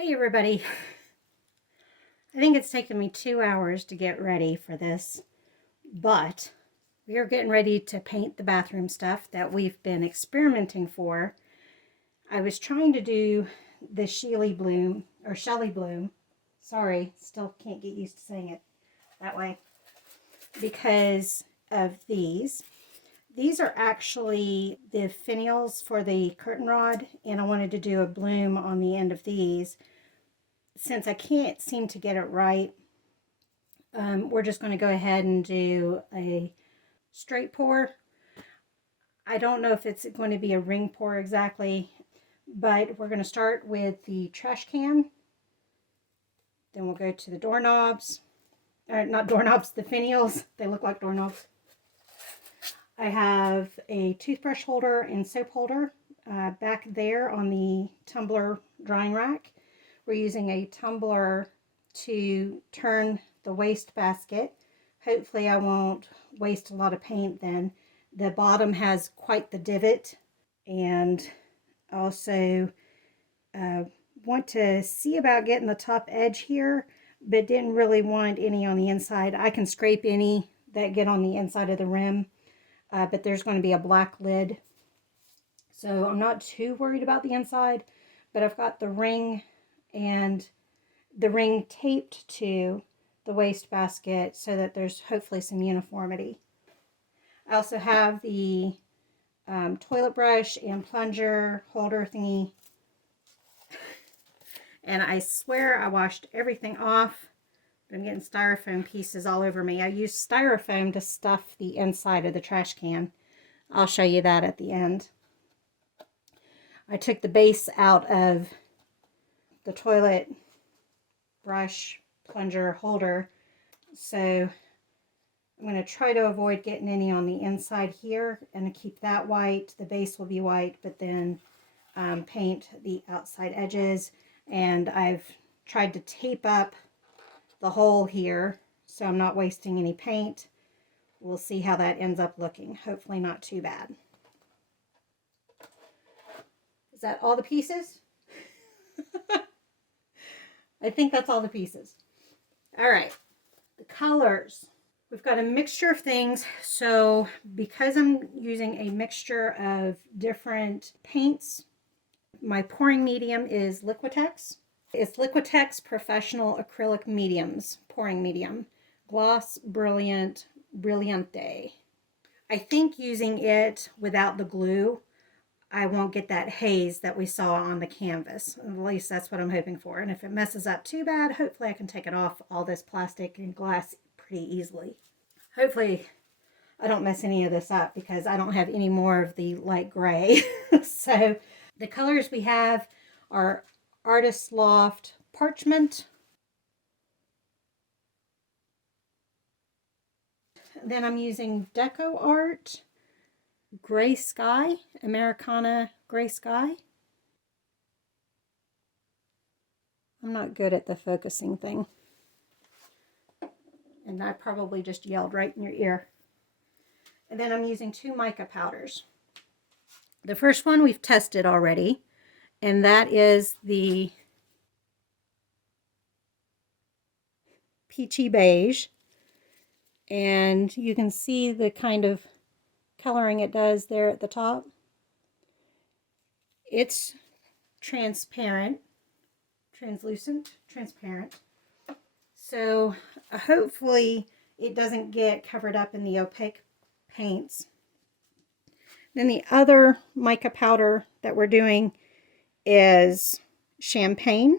Hey everybody. I think it's taken me 2 hours to get ready for this, but we are getting ready to paint the bathroom stuff that we've been experimenting for. I was trying to do the Shelly Bloom, or Shelly Bloom. Sorry, still can't get used to saying it that way because of these. These are actually the finials for the curtain rod, and I wanted to do a bloom on the end of these. Since I can't seem to get it right, we're just going to go ahead and do a straight pour. I don't know if it's going to be a ring pour exactly, but we're going to start with the trash can. Then we'll go to the doorknobs. Or not doorknobs, the finials. They look like doorknobs. I have a toothbrush holder and soap holder back there on the tumbler drying rack. We're using a tumbler to turn the waste basket. Hopefully I won't waste a lot of paint then. The bottom has quite the divot, and also want to see about getting the top edge here, but didn't really want any on the inside. I can scrape any that get on the inside of the rim, but there's going to be a black lid, so I'm not too worried about the inside. But I've got the ring and the ring taped to the waste basket so that there's hopefully some uniformity. I also have the toilet brush and plunger holder thingy, and I swear I washed everything off. I'm getting styrofoam pieces all over me. I used styrofoam to stuff the inside of the trash can. I'll show you that at the end. I took the base out of the toilet brush plunger holder, so I'm going to try to avoid getting any on the inside here and keep that white. The base will be white, but then paint the outside edges. And I've tried to tape up the hole here so I'm not wasting any paint. We'll see how that ends up looking. Hopefully not too bad. Is that all the pieces? I think that's all the pieces. All right, the colors. We've got a mixture of things. So because I'm using a mixture of different paints, my pouring medium is Liquitex. It's Liquitex Professional Acrylic Mediums pouring medium. Gloss Brilliant Brilliante. I think using it without the glue, I won't get that haze that we saw on the canvas. At least that's what I'm hoping for. And if it messes up too bad, hopefully I can take it off all this plastic and glass pretty easily. Hopefully I don't mess any of this up because I don't have any more of the light gray. So the colors we have are Artist Loft Parchment. Then I'm using Deco Art Gray Sky, Americana Gray Sky. I'm not good at the focusing thing. And I probably just yelled right in your ear. And then I'm using 2 mica powders. The first one we've tested already, and that is the Peachy Beige. And you can see the kind of coloring it does there at the top. It's transparent, translucent, transparent. So hopefully it doesn't get covered up in the opaque paints. Then the other mica powder that we're doing is Champagne.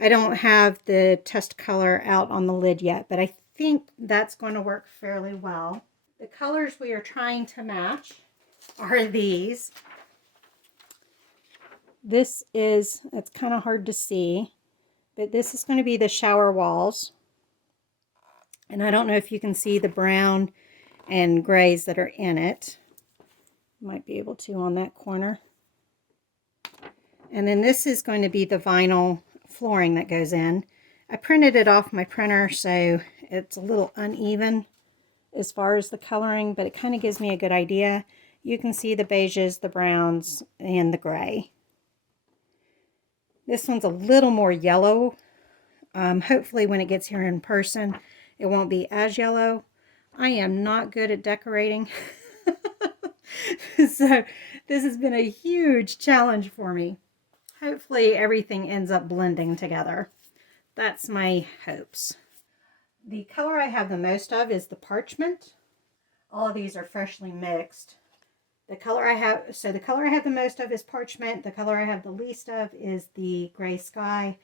I don't have the test color out on the lid yet, but I think that's going to work fairly well. The colors we are trying to match are these. This is, it's kind of hard to see, but this is going to be the shower walls. And I don't know if you can see the brown and grays that are in it. Might be able to on that corner. And then this is going to be the vinyl flooring that goes in. I printed it off my printer, so it's a little uneven as far as the coloring, but it kind of gives me a good idea. You can see the beiges, the browns, and the gray. This one's a little more yellow. Hopefully when it gets here in person, it won't be as yellow. I am not good at decorating. So this has been a huge challenge for me. Hopefully everything ends up blending together. That's my hopes. The color I have the most of is the parchment. All of these are freshly mixed. The color I have the most of is parchment. The color I have the least of is the gray sky.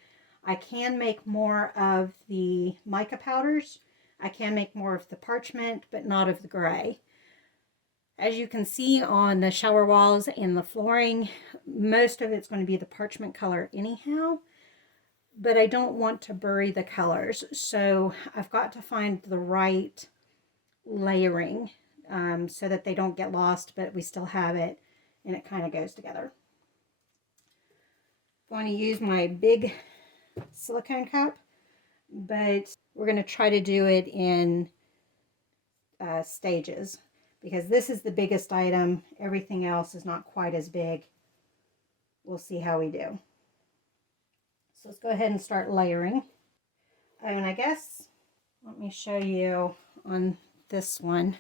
I can make more of the mica powders. I can make more of the parchment, but not of the gray. As you can see on the shower walls and the flooring, most of it's going to be the parchment color anyhow, but I don't want to bury the colors. So I've got to find the right layering so that they don't get lost, but we still have it and it kind of goes together. I'm going to use my big silicone cup, but we're going to try to do it in stages because this is the biggest item. Everything else is not quite as big. We'll see how we do. So let's go ahead and start layering. Oh, and I guess, let me show you on this one.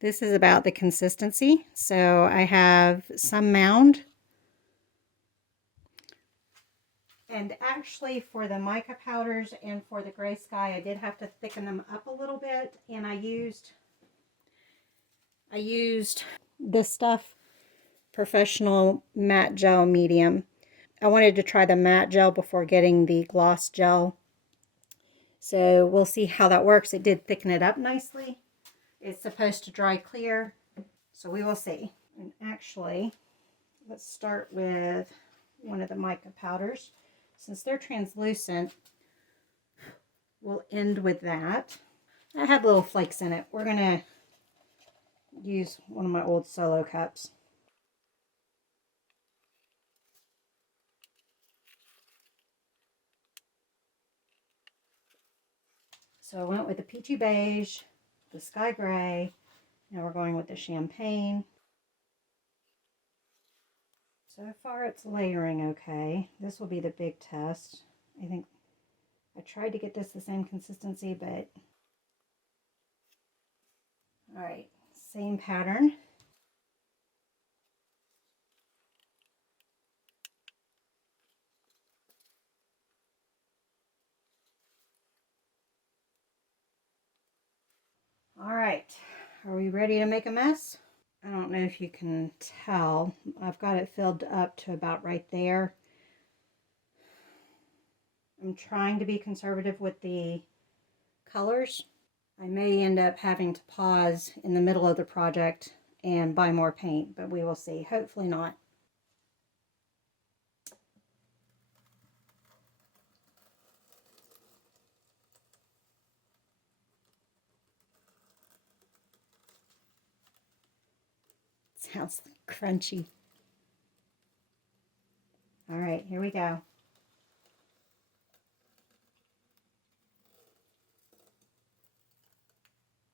This is about the consistency. So I have some mound. And actually for the mica powders and for the gray sky, I did have to thicken them up a little bit. And I used this stuff, Professional Matte Gel Medium. I wanted to try the matte gel before getting the gloss gel. So we'll see how that works. It did thicken it up nicely. It's supposed to dry clear, so we will see. And actually, let's start with one of the mica powders. Since they're translucent, we'll end with that. I had little flakes in it. We're going to use one of my old Solo cups. So I went with the peachy beige, the sky gray. Now we're going with the champagne. So far it's layering okay. This will be the big test. I think I tried to get this the same consistency, but all right, same pattern. All right, are we ready to make a mess? I don't know if you can tell. I've got it filled up to about right there. I'm trying to be conservative with the colors. I may end up having to pause in the middle of the project and buy more paint, but we will see. Hopefully not. Sounds crunchy. All right, here we go.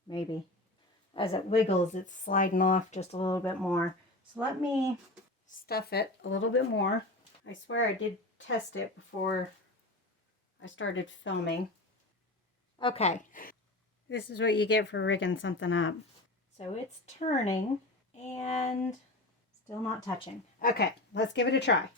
Maybe. As it wiggles, it's sliding off just a little bit more. So let me stuff it a little bit more. I swear I did test it before I started filming. Okay, this is what you get for rigging something up. So it's turning and still not touching. Okay, let's give it a try.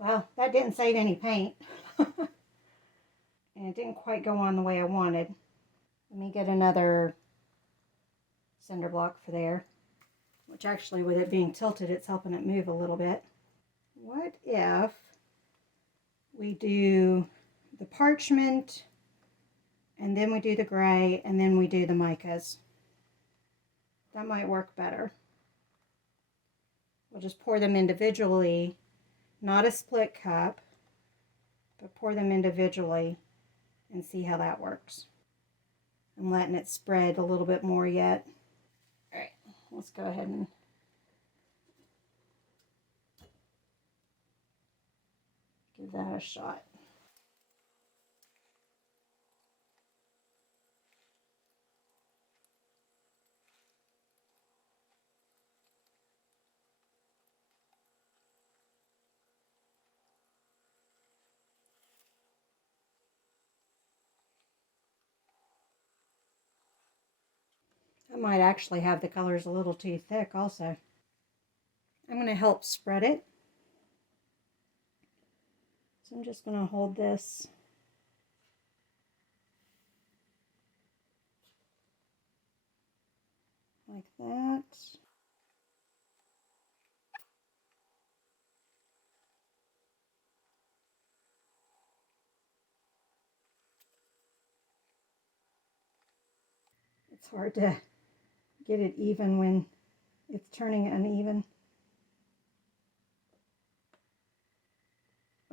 Well, that didn't save any paint. And it didn't quite go on the way I wanted. Let me get another cinder block for there. Which actually, with it being tilted, it's helping it move a little bit. What if we do the parchment, and then we do the gray, and then we do the micas? That might work better. We'll just pour them individually not a split cup, but pour them individually and see how that works. I'm letting it spread a little bit more yet. All right, let's go ahead and give that a shot. I might actually have the colors a little too thick also. I'm going to help spread it. So I'm just going to hold this like that. It's hard to get it even when it's turning uneven.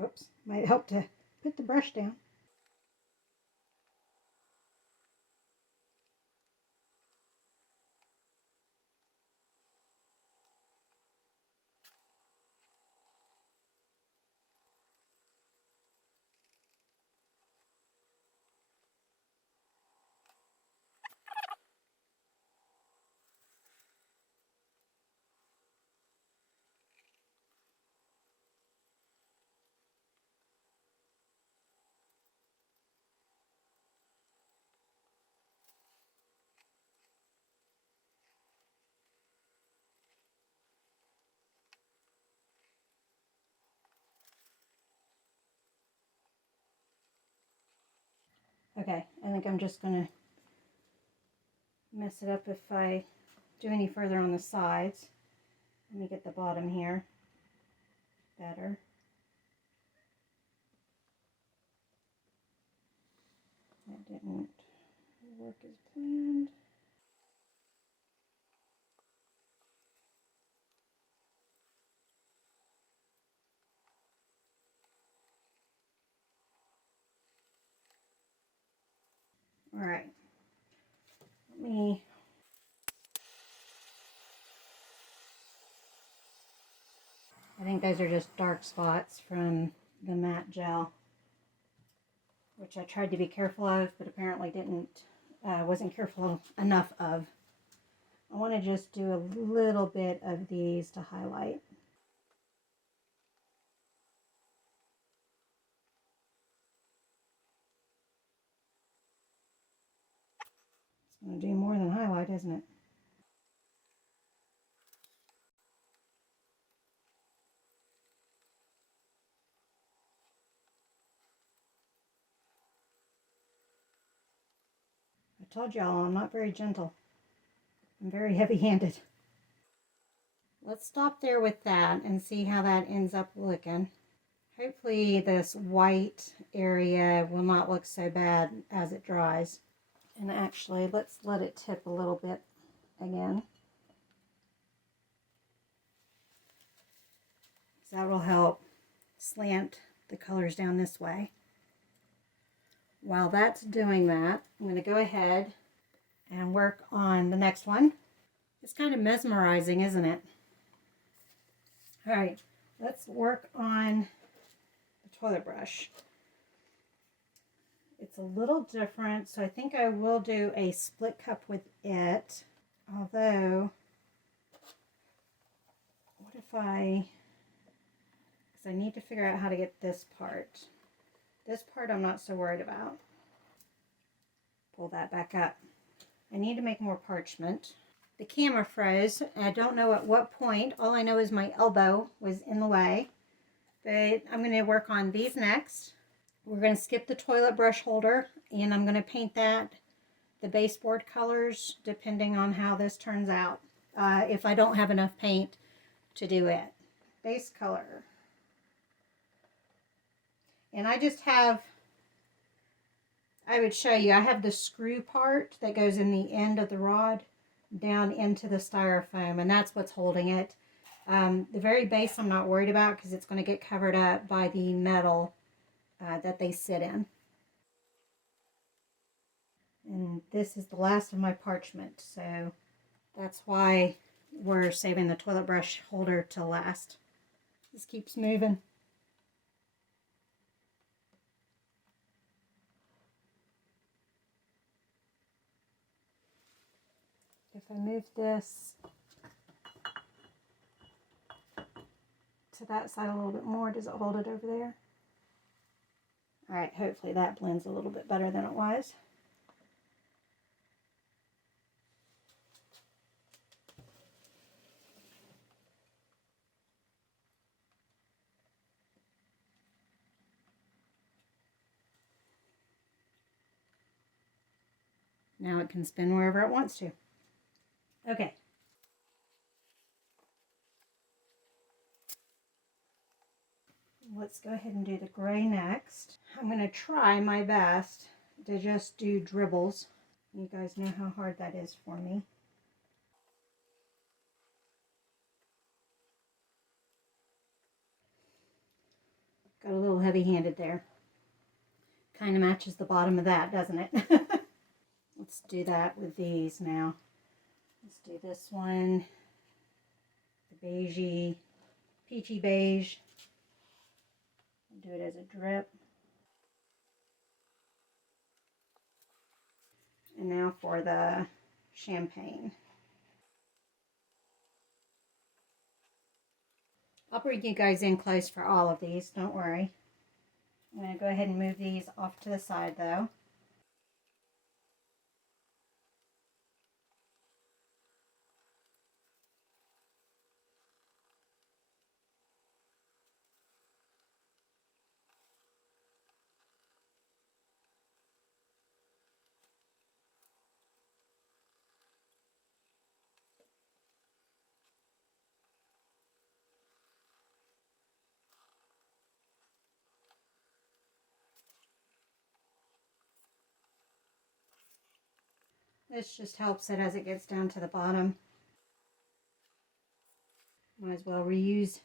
Oops, might help to put the brush down. Okay, I think I'm just going to mess it up if I do any further on the sides. Let me get the bottom here better. That didn't work as planned. All right, I think those are just dark spots from the matte gel, which I tried to be careful of, but apparently wasn't careful enough of. I want to just do a little bit of these to highlight. It's going to do more than highlight, isn't it? I told y'all I'm not very gentle. I'm very heavy-handed. Let's stop there with that and see how that ends up looking. Hopefully this white area will not look so bad as it dries. And actually, let's let it tip a little bit again. So that will help slant the colors down this way. While that's doing that, I'm going to go ahead and work on the next one. It's kind of mesmerizing, isn't it? All right, let's work on the toilet brush. It's a little different, so I think I will do a split cup with it. Although, what if because I need to figure out how to get this part. This part I'm not so worried about. Pull that back up. I need to make more parchment. The camera froze. I don't know at what point. All I know is my elbow was in the way. But I'm going to work on these next. We're going to skip the toilet brush holder, and I'm going to paint that the baseboard colors depending on how this turns out. If I don't have enough paint to do it. Base color. And I just have, I would show you, I have the screw part that goes in the end of the rod down into the styrofoam, and that's what's holding it. The very base I'm not worried about because it's going to get covered up by the metal that they sit in. And this is the last of my parchment, so that's why we're saving the toilet brush holder to last. This keeps moving. If I move this to that side a little bit more, does it hold it over there? All right, hopefully that blends a little bit better than it was. Now it can spin wherever it wants to. Okay. Let's go ahead and do the gray next. I'm going to try my best to just do dribbles. You guys know how hard that is for me. Got a little heavy-handed there. Kind of matches the bottom of that, doesn't it? Let's do that with these now. Let's do this one, the beigey, peachy beige. Do it as a drip. And now for the champagne. I'll bring you guys in close for all of these, don't worry. I'm going to go ahead and move these off to the side though. This just helps it as it gets down to the bottom. Might as well reuse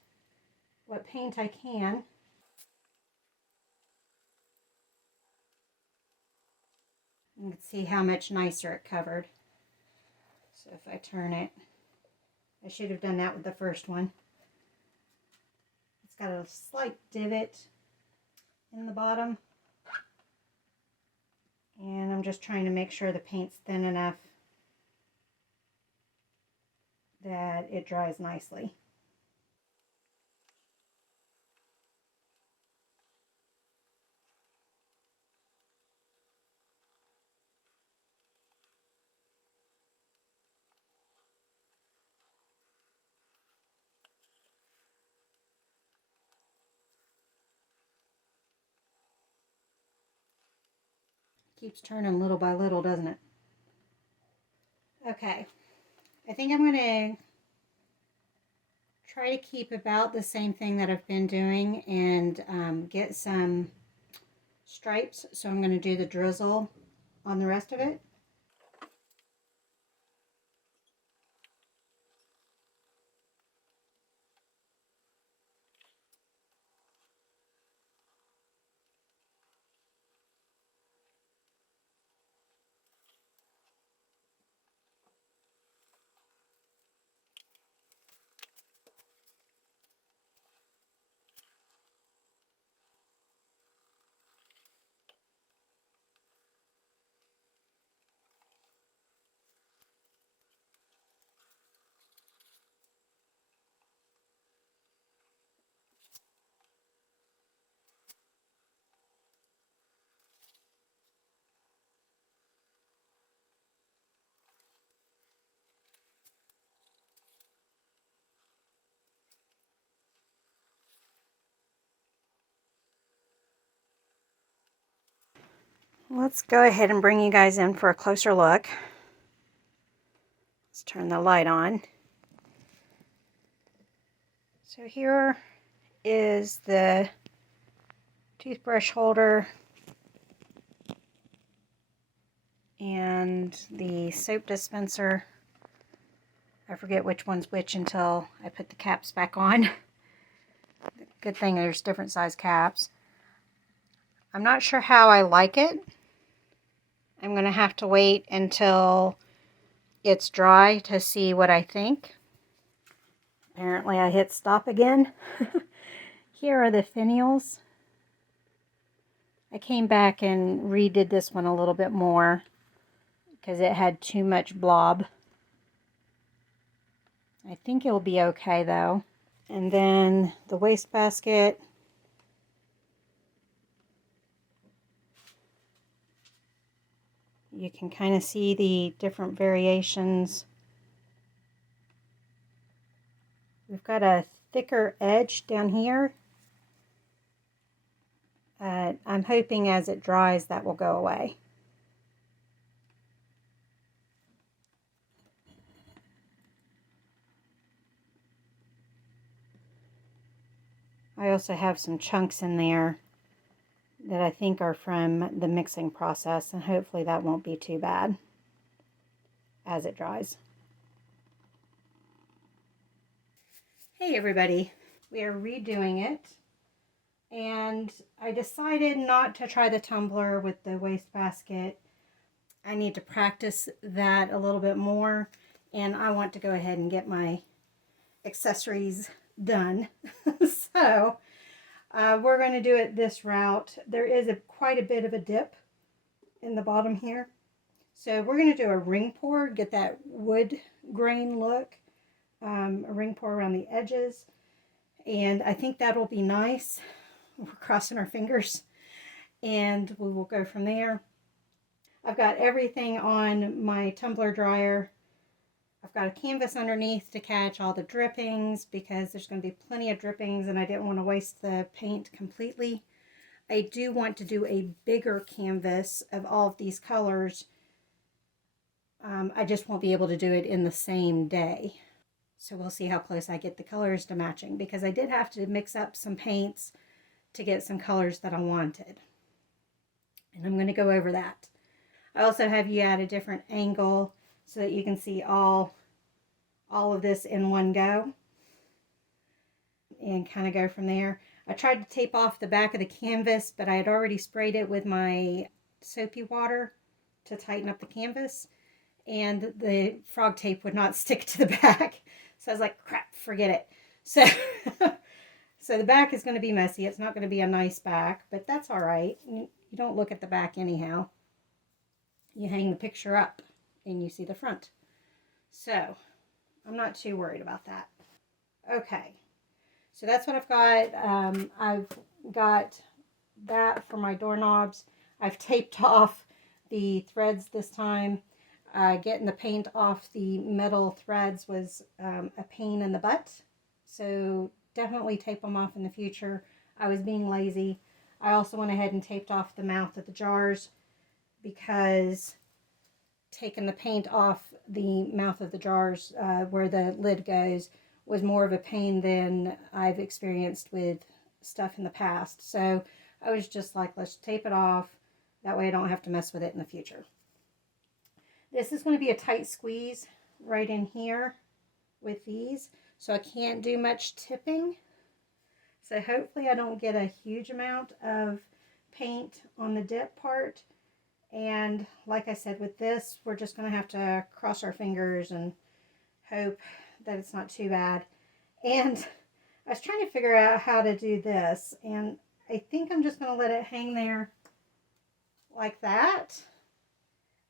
what paint I can. You can see how much nicer it covered. So if I turn it, I should have done that with the first one. It's got a slight divot in the bottom. And I'm just trying to make sure the paint's thin enough that it dries nicely. Keeps turning little by little, doesn't it? Okay, I think I'm going to try to keep about the same thing that I've been doing and get some stripes. So I'm going to do the drizzle on the rest of it. Let's go ahead and bring you guys in for a closer look. Let's turn the light on. So here is the toothbrush holder and the soap dispenser. I forget which one's which until I put the caps back on. Good thing there's different size caps. I'm not sure how I like it. I'm going to have to wait until it's dry to see what I think. Apparently I hit stop again. Here are the finials. I came back and redid this one a little bit more because it had too much blob. I think it'll be okay though. And then the wastebasket. You can kind of see the different variations. We've got a thicker edge down here. I'm hoping as it dries that will go away. I also have some chunks in there that I think are from the mixing process, and hopefully that won't be too bad as it dries. Hey everybody, we are redoing it, and I decided not to try the tumbler with the wastebasket. I need to practice that a little bit more, and I want to go ahead and get my accessories done. So we're going to do it this route. There is quite a bit of a dip in the bottom here. So we're going to do a ring pour, get that wood grain look. A ring pour around the edges. And I think that'll be nice. We're crossing our fingers. And we will go from there. I've got everything on my tumbler dryer. I've got a canvas underneath to catch all the drippings because there's going to be plenty of drippings and I didn't want to waste the paint completely. I do want to do a bigger canvas of all of these colors. I just won't be able to do it in the same day. So we'll see how close I get the colors to matching because I did have to mix up some paints to get some colors that I wanted. And I'm going to go over that. I also have you at a different angle so that you can see all of this in one go and kind of go from there. I tried to tape off the back of the canvas, but I had already sprayed it with my soapy water to tighten up the canvas, and the frog tape would not stick to the back. So I was like, crap, forget it. So, so the back is going to be messy. It's not going to be a nice back, but that's all right. You don't look at the back anyhow. You hang the picture up and you see the front. So I'm not too worried about that. Okay, so that's what I've got. I've got that for my doorknobs. I've taped off the threads this time. Getting the paint off the metal threads was a pain in the butt. So definitely tape them off in the future. I was being lazy. I also went ahead and taped off the mouth of the jars because taking the paint off the mouth of the jars where the lid goes was more of a pain than I've experienced with stuff in the past. So I was just like, let's tape it off. That way I don't have to mess with it in the future. This is going to be a tight squeeze right in here with these. So I can't do much tipping. So hopefully I don't get a huge amount of paint on the dip part. And like I said, with this, we're just going to have to cross our fingers and hope that it's not too bad. And I was trying to figure out how to do this. And I think I'm just going to let it hang there like that.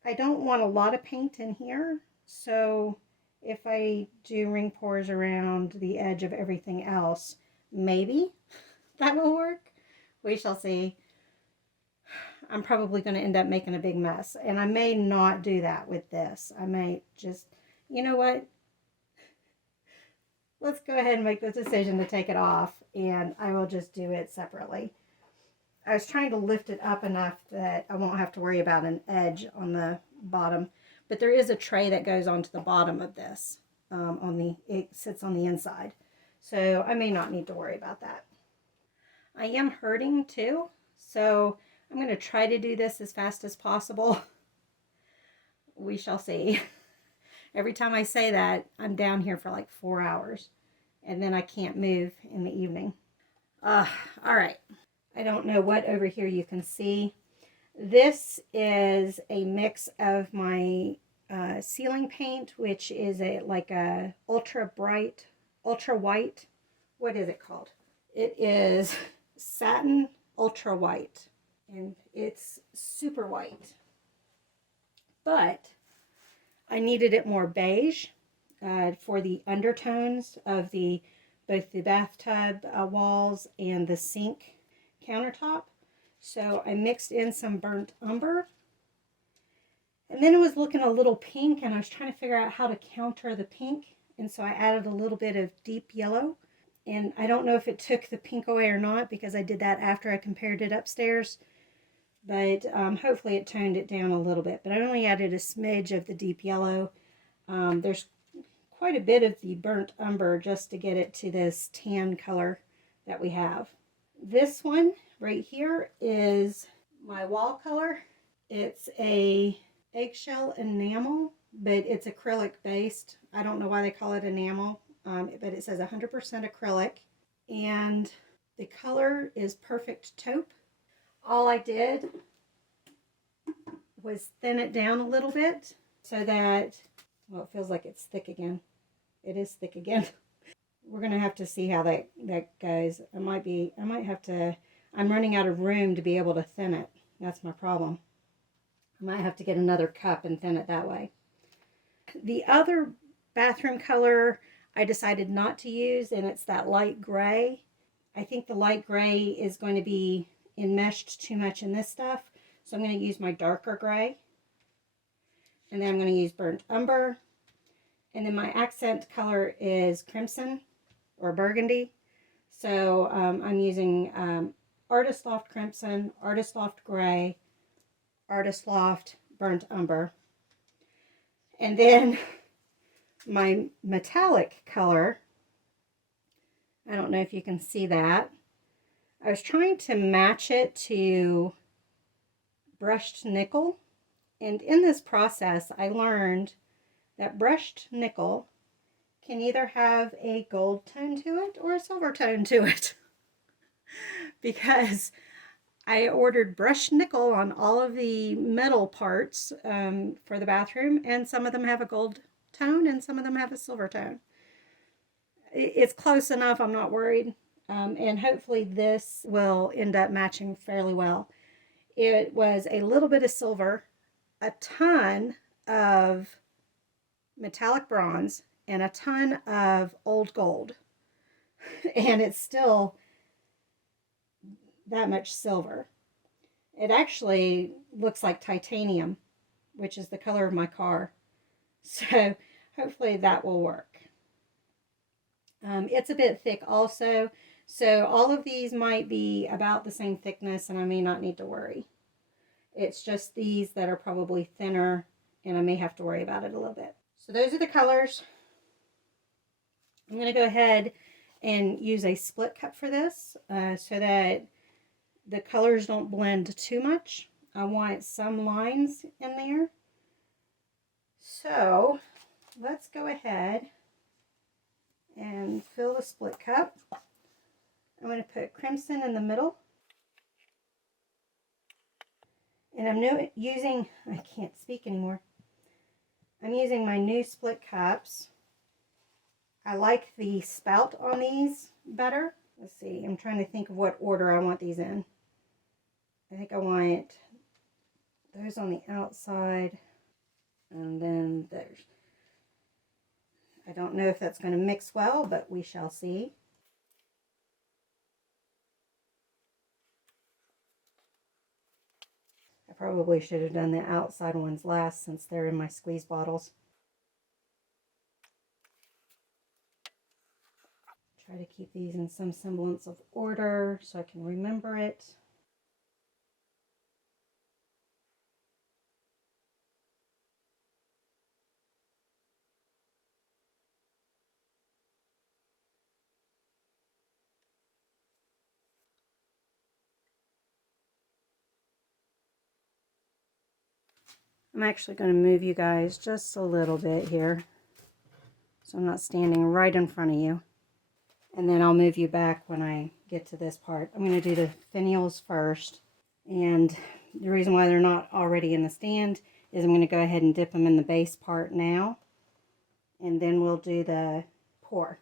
I don't want a lot of paint in here. So if I do ring pours around the edge of everything else, maybe that will work. We shall see. I'm probably going to end up making a big mess. And I may not do that with this. I may just, you know what? Let's go ahead and make the decision to take it off. And I will just do it separately. I was trying to lift it up enough that I won't have to worry about an edge on the bottom. But there is a tray that goes onto the bottom of this. It sits on the inside. So I may not need to worry about that. I am hurting too. So I'm going to try to do this as fast as possible. We shall see. Every time I say that, I'm down here for like 4 hours. And then I can't move in the evening. All right. I don't know what over here you can see. This is a mix of my ceiling paint, which is like a ultra bright, ultra white. What is it called? It is satin ultra white, and it's super white. But I needed it more beige for the undertones of both the bathtub walls and the sink countertop. So I mixed in some burnt umber. And then it was looking a little pink, and I was trying to figure out how to counter the pink. And so I added a little bit of deep yellow. And I don't know if it took the pink away or not, because I did that after I compared it upstairs. But hopefully it toned it down a little bit. But I only added a smidge of the deep yellow. There's quite a bit of the burnt umber just to get it to this tan color that we have. This one right here is my wall color. It's a eggshell enamel, but it's acrylic based. I don't know why they call it enamel, but it says 100% acrylic. And the color is perfect taupe. All I did was thin it down a little bit so that, well, it feels like it's thick again. It is thick again. We're going to have to see how that goes. I might have to, I'm running out of room to be able to thin it. That's my problem. I might have to get another cup and thin it that way. The other bathroom color I decided not to use, and it's that light gray. I think the light gray is going to be enmeshed too much in this stuff. So I'm going to use my darker gray. And then I'm going to use burnt umber. And then my accent color is crimson or burgundy. So I'm using Artist Loft Crimson, Artist Loft Gray, Artist Loft Burnt Umber. And then my metallic color, I don't know if you can see that. I was trying to match it to brushed nickel. And in this process, I learned that brushed nickel can either have a gold tone to it or a silver tone to it. Because I ordered brushed nickel on all of the metal parts for the bathroom, and some of them have a gold tone and some of them have a silver tone. It's close enough, I'm not worried. And hopefully this will end up matching fairly well. It was a little bit of silver, a ton of metallic bronze, and a ton of old gold. And it's still that much silver. It actually looks like titanium, which is the color of my car. So hopefully that will work. It's a bit thick also. So all of these might be about the same thickness, and I may not need to worry. It's just these that are probably thinner, and I may have to worry about it a little bit. So those are the colors. I'm going to go ahead and use a split cup for this so that the colors don't blend too much. I want some lines in there. So let's go ahead and fill the split cup. I'm going to put crimson in the middle. And I'm using, I can't speak anymore. I'm using my new split cups. I like the spout on these better. Let's see, I'm trying to think of what order I want these in. I think I want those on the outside, and then those. I don't know if that's going to mix well, but we shall see. I probably should have done the outside ones last since they're in my squeeze bottles. Try to keep these in some semblance of order so I can remember it. I'm actually going to move you guys just a little bit here, so I'm not standing right in front of you. And then I'll move you back when I get to this part. I'm going to do the finials first. And the reason why they're not already in the stand is I'm going to go ahead and dip them in the base part now. And then we'll do the pour.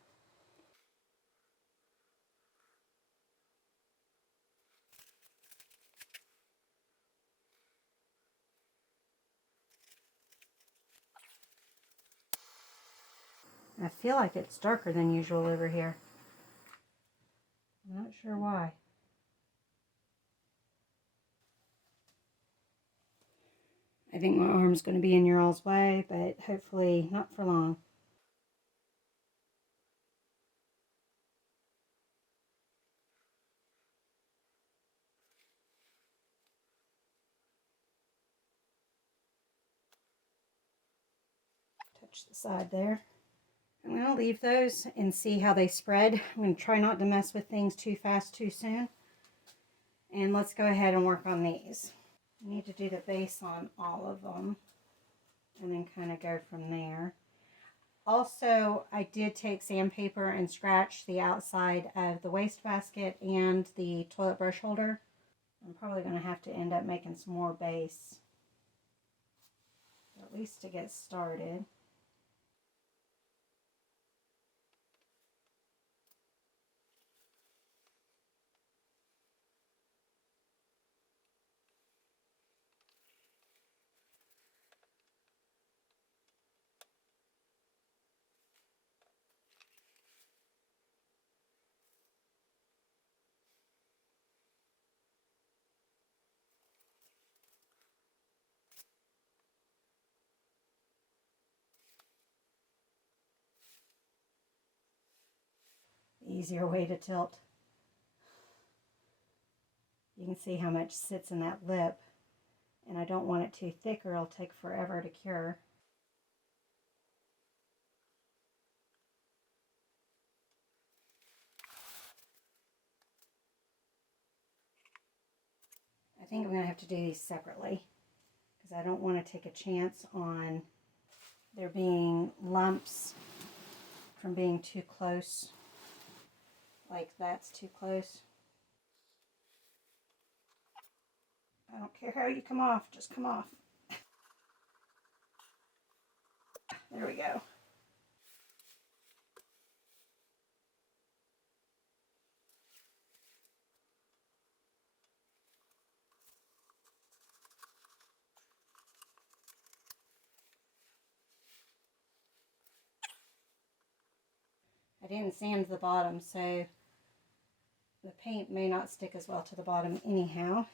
I feel like it's darker than usual over here. I'm not sure why. I think my arm's going to be in your all's way, but hopefully not for long. Touch the side there. I'm going to leave those and see how they spread. I'm going to try not to mess with things too fast too soon. And let's go ahead and work on these. I need to do the base on all of them and then kind of go from there. Also, I did take sandpaper and scratch the outside of the wastebasket and the toilet brush holder. I'm probably going to have to end up making some more base, at least to get started. The easier way to tilt. You can see how much sits in that lip, and I don't want it too thick or it'll take forever to cure. I think I'm going to have to do these separately because I don't want to take a chance on there being lumps from being too close, like that's too close. I don't care how you come off, just come off. There we go. I didn't sand the bottom, so the paint may not stick as well to the bottom anyhow.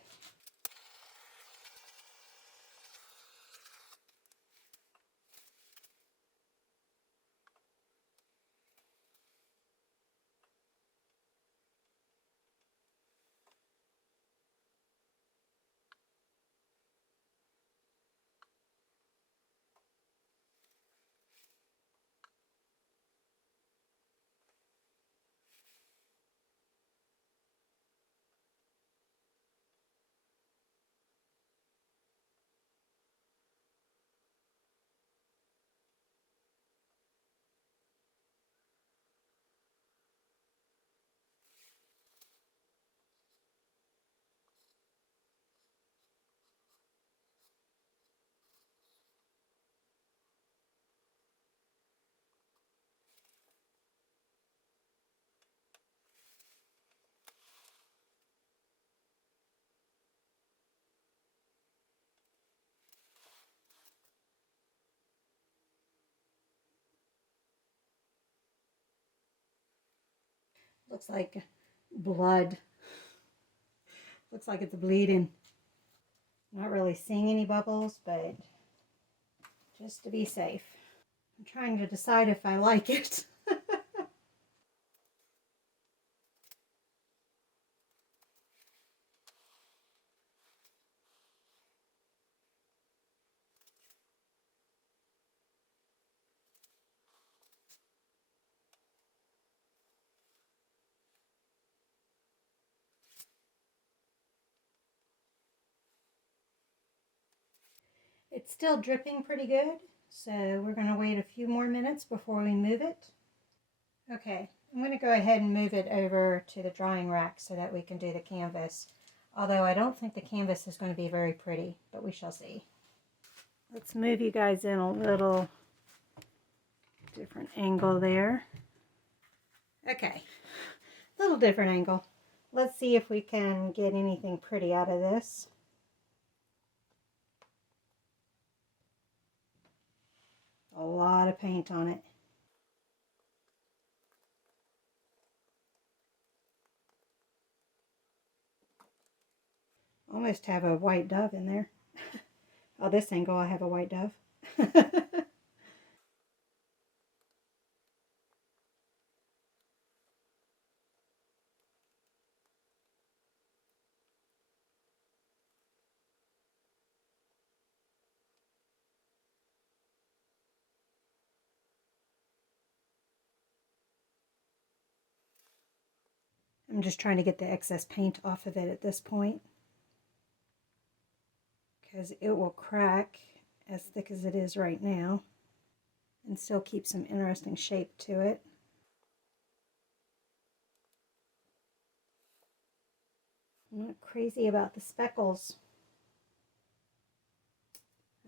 Looks like blood. Looks like it's bleeding. Not really seeing any bubbles, but just to be safe. I'm trying to decide if I like it. It's still dripping pretty good, so we're going to wait a few more minutes before we move it. Okay, I'm going to go ahead and move it over to the drying rack so that we can do the canvas. Although I don't think the canvas is going to be very pretty, but we shall see. Let's move you guys in a little different angle there. Okay, a little different angle. Let's see if we can get anything pretty out of this. A lot of paint on it. Almost have a white dove in there. Oh, this angle I have a white dove. I'm just trying to get the excess paint off of it at this point, because it will crack as thick as it is right now and still keep some interesting shape to it. I'm not crazy about the speckles.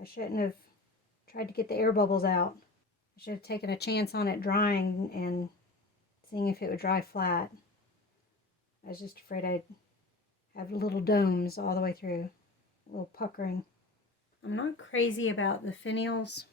I shouldn't have tried to get the air bubbles out. I should have taken a chance on it drying and seeing if it would dry flat. I was just afraid I'd have little domes all the way through, a little puckering. I'm not crazy about the finials.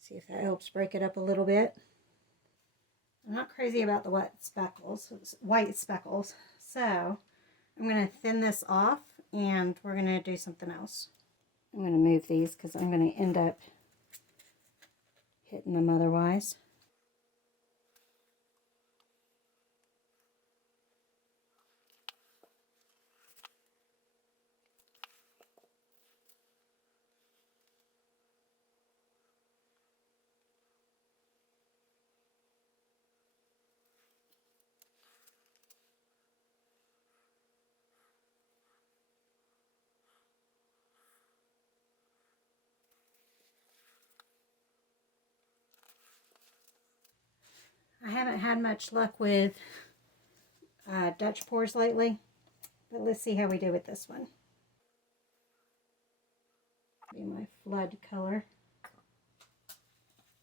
See if that helps break it up a little bit. I'm not crazy about the white speckles. So I'm going to thin this off and we're going to do something else. I'm going to move these because I'm going to end up hitting them otherwise. I haven't had much luck with Dutch pours lately, but let's see how we do with this one. Be my flood color.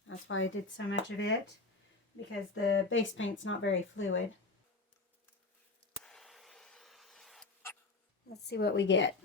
That's why I did so much of it, because the base paint's not very fluid. Let's see what we get.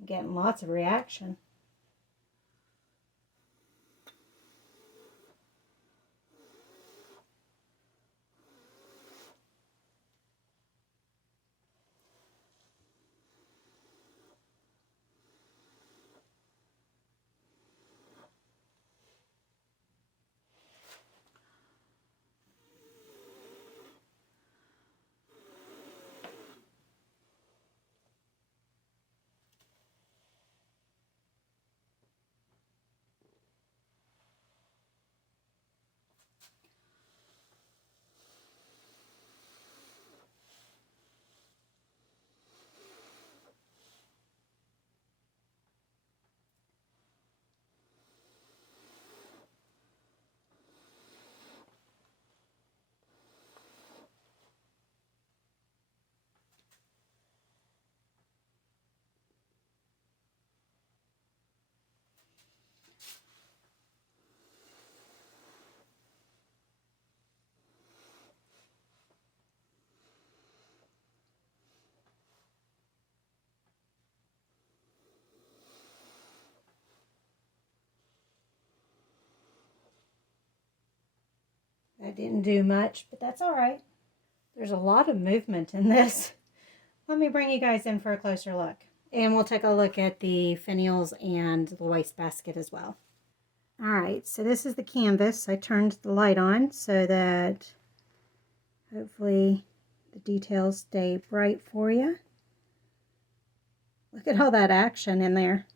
I'm getting lots of reaction. That didn't do much, but that's all right. There's a lot of movement in this. Let me bring you guys in for a closer look. And we'll take a look at the finials and the wastebasket as well. All right, so this is the canvas. I turned the light on so that hopefully the details stay bright for you. Look at all that action in there.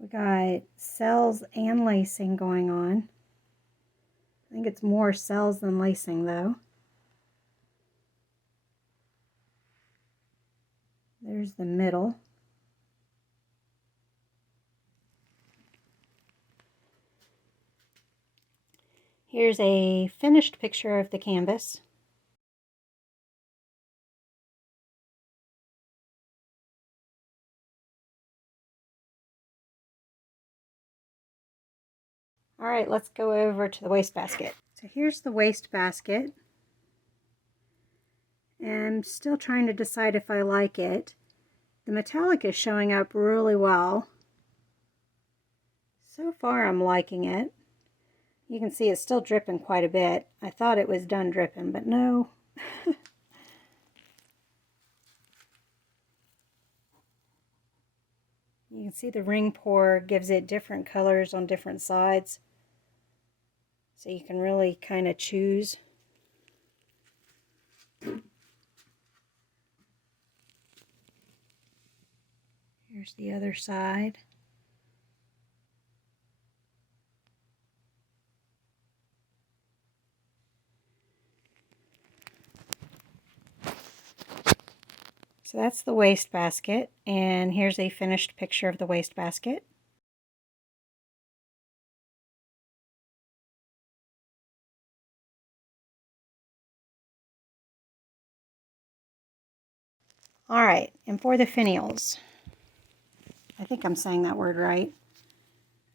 We got cells and lacing going on. I think it's more cells than lacing though. There's the middle. Here's a finished picture of the canvas. All right, let's go over to the wastebasket. So here's the wastebasket. And I'm still trying to decide if I like it. The metallic is showing up really well. So far I'm liking it. You can see it's still dripping quite a bit. I thought it was done dripping, but no. You can see the ring pour gives it different colors on different sides. So you can really kind of choose. Here's the other side. So that's the wastebasket, and here's a finished picture of the wastebasket. All right, and for the finials, I think I'm saying that word right.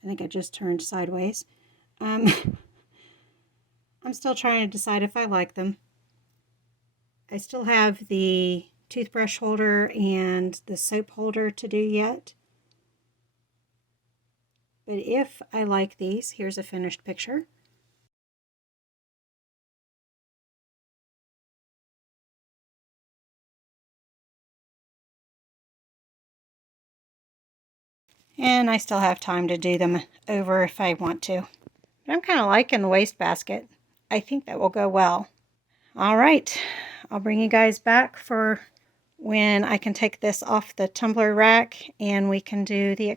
I think I just turned sideways. I'm still trying to decide if I like them. I still have the toothbrush holder and the soap holder to do yet. But if I like these, here's a finished picture. And I still have time to do them over if I want to. But I'm kind of liking the wastebasket. I think that will go well. All right, I'll bring you guys back for when I can take this off the tumbler rack and we can do the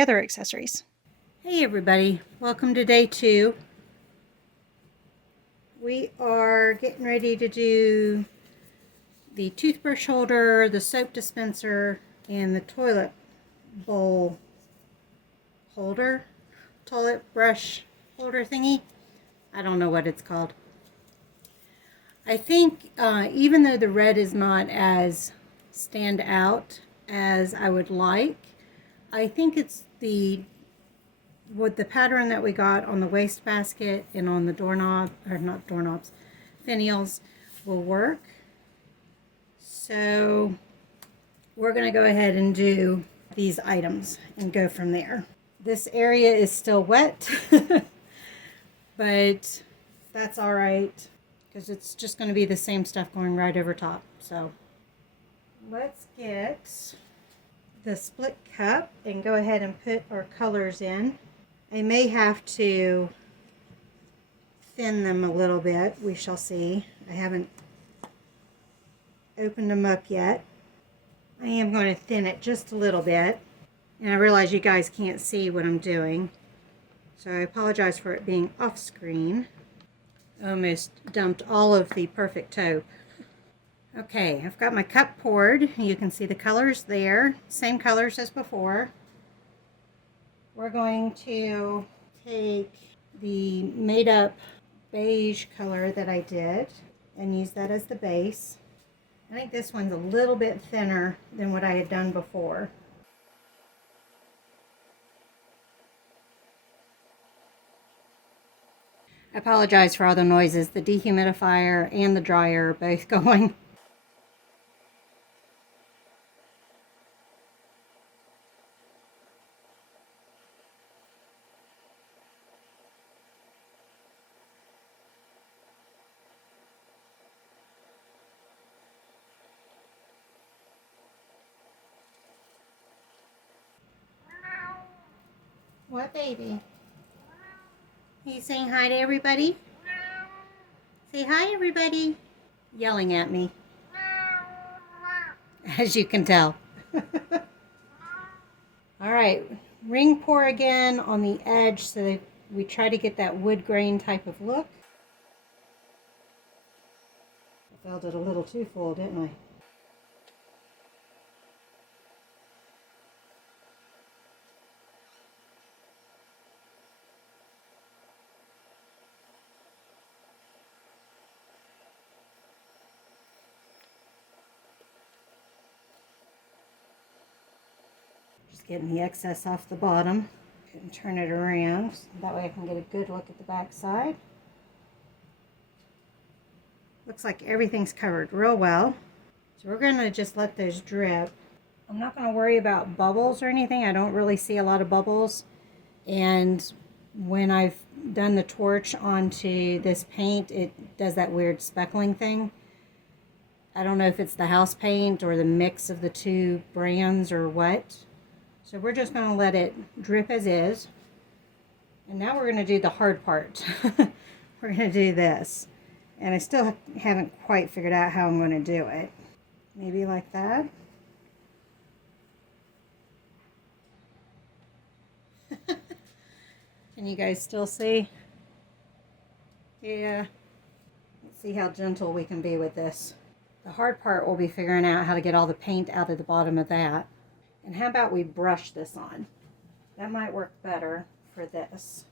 other accessories. Hey everybody, welcome to day 2. We are getting ready to do the toothbrush holder, the soap dispenser, and the toilet bowl holder, toilet brush holder thingy. I don't know what it's called. I think even though the red is not as stand out as I would like, I think it's the pattern that we got on the wastebasket and on the doorknob, or not doorknobs, finials will work. So we're going to go ahead and do these items and go from there. This area is still wet, but that's all right because it's just going to be the same stuff going right over top. So let's get the split cup and go ahead and put our colors in. I may have to thin them a little bit. We shall see. I haven't opened them up yet. I am going to thin it just a little bit. And I realize you guys can't see what I'm doing. So I apologize for it being off screen. Almost dumped all of the perfect taupe. Okay, I've got my cup poured. You can see the colors there. Same colors as before. We're going to take the made up beige color that I did and use that as the base. I think this one's a little bit thinner than what I had done before. I apologize for all the noises. The dehumidifier and the dryer are both going. What, baby? Are you saying hi to everybody? Say hi, everybody. Yelling at me, as you can tell. All right, ring pour again on the edge so that we try to get that wood grain type of look. I filled it a little too full, didn't I? Just getting the excess off the bottom and turn it around. That way I can get a good look at the back side. Looks like everything's covered real well. So we're going to just let those drip. I'm not going to worry about bubbles or anything. I don't really see a lot of bubbles. And when I've done the torch onto this paint, it does that weird speckling thing. I don't know if it's the house paint or the mix of the two brands or what. So we're just going to let it drip as is. And now we're going to do the hard part. We're going to do this. And I still haven't quite figured out how I'm going to do it. Maybe like that. Can you guys still see? Yeah. Let's see how gentle we can be with this. The hard part will be figuring out how to get all the paint out of the bottom of that. And how about we brush this on? That might work better for this.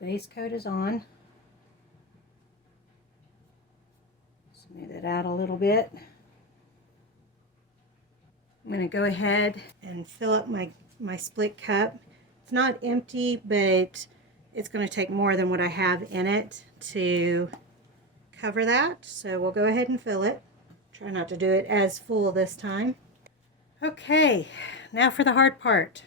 Base coat is on. Smooth it out a little bit. I'm going to go ahead and fill up my split cup. It's not empty, but it's going to take more than what I have in it to cover that. So we'll go ahead and fill it. Try not to do it as full this time. Okay, now for the hard part.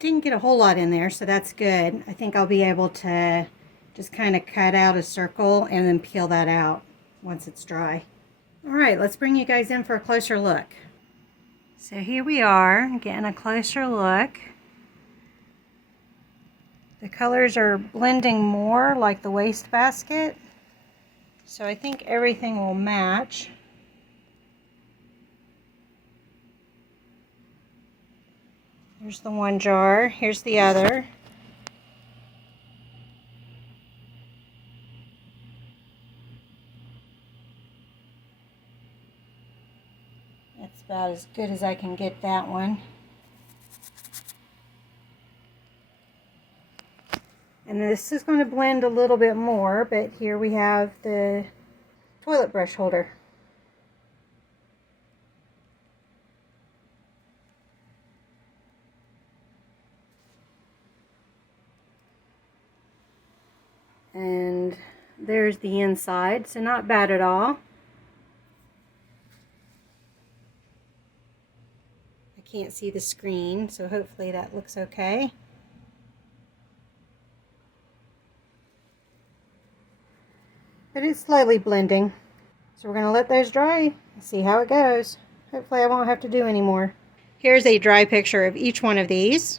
Didn't get a whole lot in there, so that's good. I think I'll be able to just kind of cut out a circle and then peel that out once it's dry. All right, let's bring you guys in for a closer look. So here we are, getting a closer look. The colors are blending more like the wastebasket, so I think everything will match. Here's the one jar, here's the other. That's about as good as I can get that one. And this is going to blend a little bit more, but here we have the toilet brush holder. And there's the inside, so not bad at all. I can't see the screen, so hopefully that looks okay. But it's slowly blending. So we're going to let those dry and see how it goes. Hopefully I won't have to do any more. Here's a dry picture of each one of these.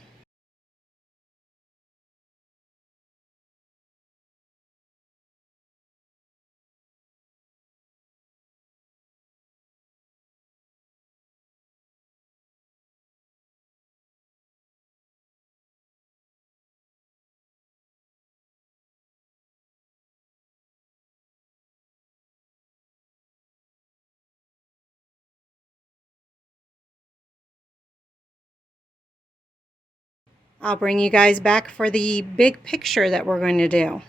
I'll bring you guys back for the big picture that we're going to do.